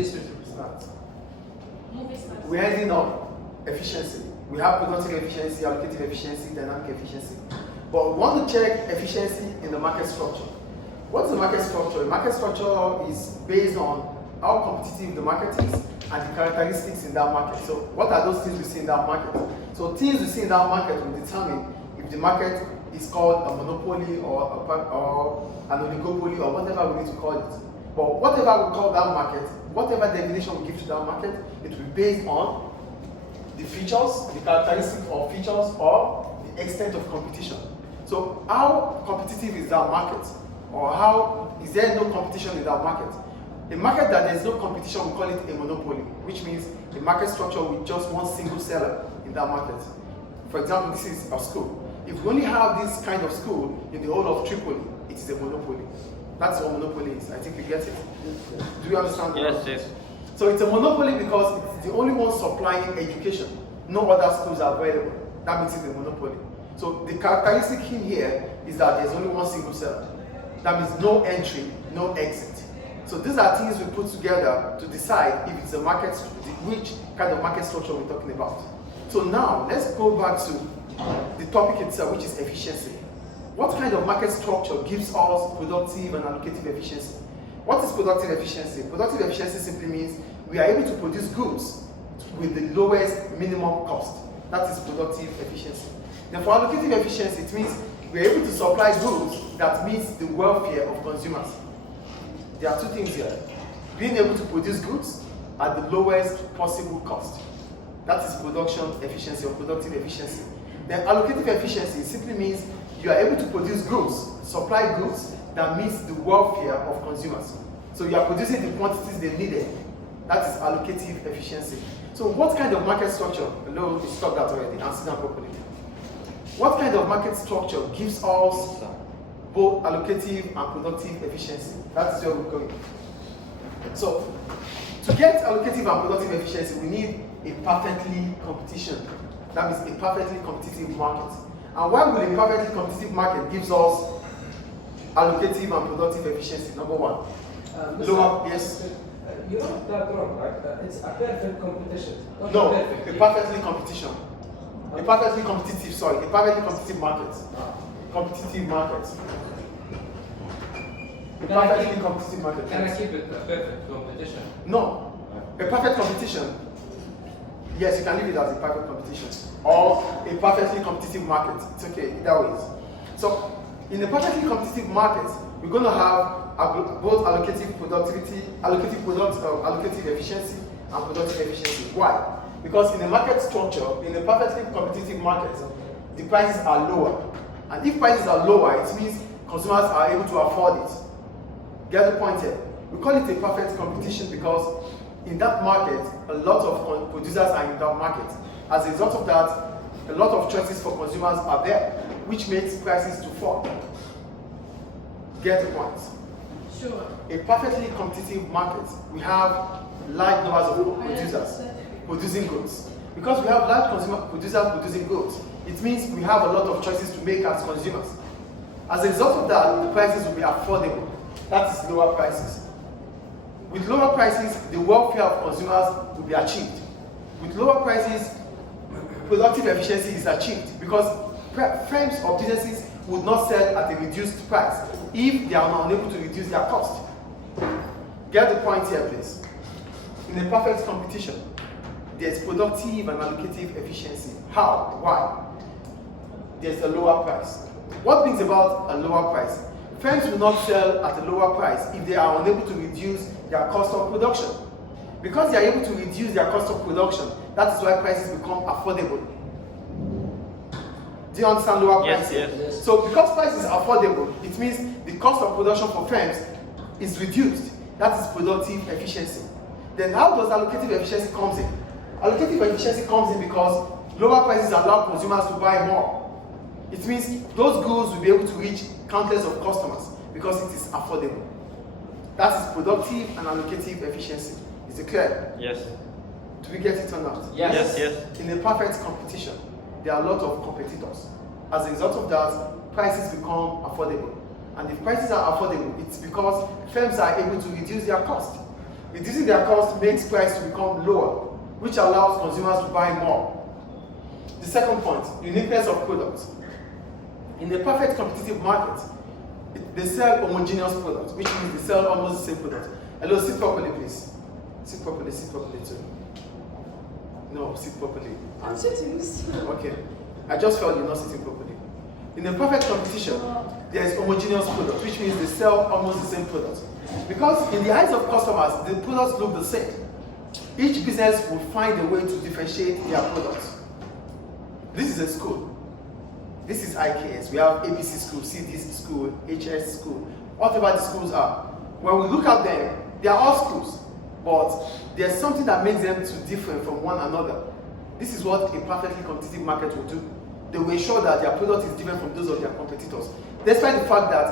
This will start. We're ending up efficiency. We have productive efficiency, allocative efficiency, dynamic efficiency. But we want to check efficiency in the market structure. What's the market structure? The market structure is based on how competitive the market is and the characteristics in that market. So what are those things we see in that market? So things we see in that market will determine if the market is called a monopoly or an oligopoly or whatever we need to call it. But whatever we call that market, whatever definition we give to that market, it will be based on the features, the characteristics of features, or the extent of competition. So how competitive is that market? Or how is there no competition in that market? A market that there is no competition, we call it a monopoly, which means a market structure with just one single seller in that market. For example, this is a school. If we only have this kind of school in the whole of Tripoli, it is a monopoly. That's what monopoly is. I think you get it. Do you understand? Yes, yes. So it's a monopoly because it's the only one supplying education. No other schools are available. That makes it a monopoly. So the characteristic in here is that there's only one single seller. That means no entry, no exit. So these are things we put together to decide if it's a market, which kind of market structure we're talking about. So now let's go back to the topic itself, which is efficiency. What kind of market structure gives us productive and allocative efficiency? What is productive efficiency? Productive efficiency simply means we are able to produce goods with the lowest minimum cost. That is productive efficiency. Then for allocative efficiency, it means we are able to supply goods that meets the welfare of consumers. There are two things here. Being able to produce goods at the lowest possible cost. That is production efficiency or productive efficiency. Then allocative efficiency simply means you are able to produce goods, supply goods that meets the welfare of consumers. So you are producing the quantities they needed. That is allocative efficiency. So what kind of market structure, hello, we stopped that already, and sit down properly. What kind of market structure gives us both allocative and productive efficiency? That is where we're going. So to get allocative and productive efficiency, we need a perfectly competition. That means a perfectly competitive market. And why will a perfectly competitive market gives us allocative and productive efficiency? Number one. Lower, yes. You have that wrong, right? It's a perfect competition. No, a perfectly competition. A perfectly competitive, sorry, a perfectly competitive market. Competitive market. A perfectly competitive market. Can I keep it a perfect competition? No. A perfect competition. Yes, you can leave it as a perfect competition. Or a perfectly competitive market. It's okay, either ways. So, in a perfectly competitive market, we're going to have both allocative productivity, allocative efficiency, and productive efficiency. Why? Because in a market structure, in a perfectly competitive market, the prices are lower. And if prices are lower, it means consumers are able to afford it. Get the point here? We call it a perfect competition because in that market, a lot of producers are in that market. As a result of that, a lot of choices for consumers are there, which makes prices to fall. Get the point? Sure. A perfectly competitive market, we have large numbers of producers producing goods. Because we have large producers producing goods, it means we have a lot of choices to make as consumers. As a result of that, the prices will be affordable. That is lower prices. With lower prices, the welfare of consumers will be achieved. With lower prices, productive efficiency is achieved because firms or businesses would not sell at a reduced price if they are not unable to reduce their cost. Get the point here, please. In a perfect competition, there's productive and allocative efficiency. How? Why? There's a lower price. What brings about a lower price? Firms will not sell at a lower price if they are unable to reduce their cost of production. Because they are able to reduce their cost of production, that is why prices become affordable. Do you understand lower prices? Yes. So because price is affordable, it means the cost of production for firms is reduced. That is productive efficiency. Then how does allocative efficiency comes in? Allocative efficiency comes in because lower prices allow consumers to buy more. It means those goods will be able to reach countless of customers because it is affordable. That is productive and allocative efficiency. Is it clear? Yes. Do we get it or not? Yes. In a perfect competition, there are a lot of competitors. As a result of that, prices become affordable. And if prices are affordable, it's because firms are able to reduce their cost. Reducing their cost makes price to become lower, which allows consumers to buy more. The second point, uniqueness of products. In a perfect competitive market, they sell homogeneous products, which means they sell almost the same products. Hello, sit properly, please. Sit properly too. No, sit properly. I'm sitting. Okay. I just felt you're not sitting properly. In a perfect competition, there is homogeneous products, which means they sell almost the same products. Because in the eyes of customers, the products look the same. Each business will find a way to differentiate their products. This is a school. This is IKS. We have ABC school, CDC school, HS school, whatever the schools are. When we look at them, they are all schools, but there's something that makes them to different from one another. This is what a perfectly competitive market will do. They will ensure that their product is different from those of their competitors, despite the fact that